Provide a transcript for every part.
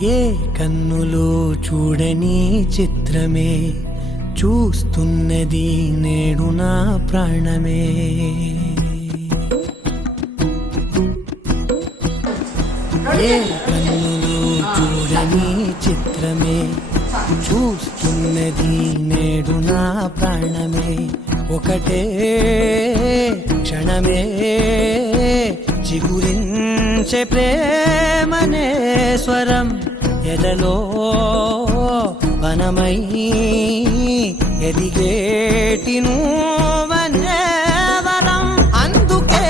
ఏ కన్నులో చూడని చిత్రమే చూస్తున్నది నేడు నా ప్రాణమే. ఏ కన్నులో చూడని చిత్రమే చూస్తున్నది నేడు నా ప్రాణమే. ఒకటే క్షణమే చిగురించే ప్రేమనే స్వరం ఎదలో వనమై ఎదిగేటి నువ్వనే వరం. అందుకే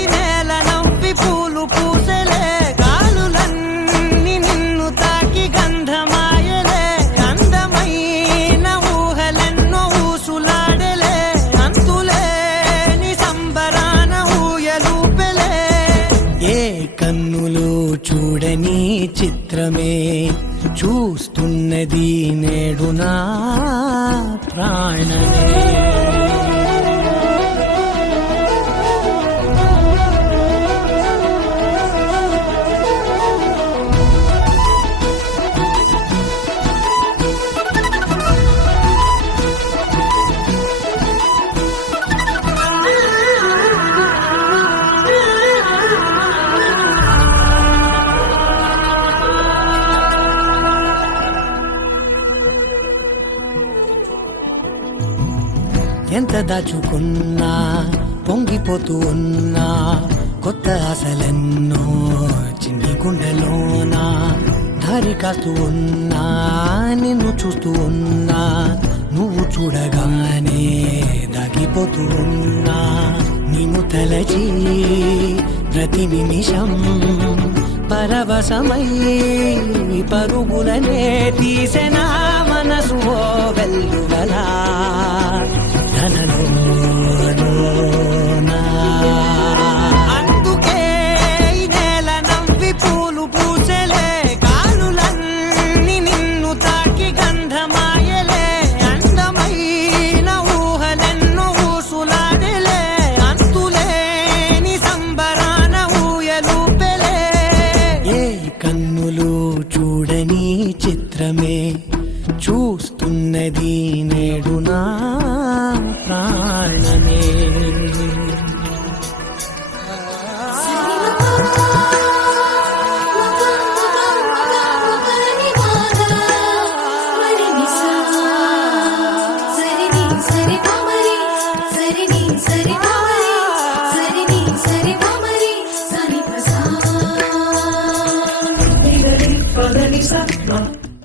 ఈ నేల నవ్వి పూలు పూసెలే, గాలులన్నీ నిన్ను తాకి గంధమాయలే. అందమైన ఊహలెన్నో ఊసులాడలే, అంతులేని సంబరాన ఊయలూపెలే. ఏ కన్నులు చూడని చిత్రమే చూస్తున్నది నేడు నా ప్రాణమే. ఎంత దాచుకున్నా పొంగిపోతూ ఉన్నా, కొత్త ఆశలెన్నో చిన్ని గుండెలోనా. దారి కాస్తూ ఉన్నా, నిన్ను చూస్తూ ఉన్నా, నువ్వు చూడగానే దాగిపోతూ ఉన్నా. నిన్ను తలచి ప్రతి నిమిషం పరవశమై పరుగులనే తీసెనా మనసు ఓ వెల్లువలా.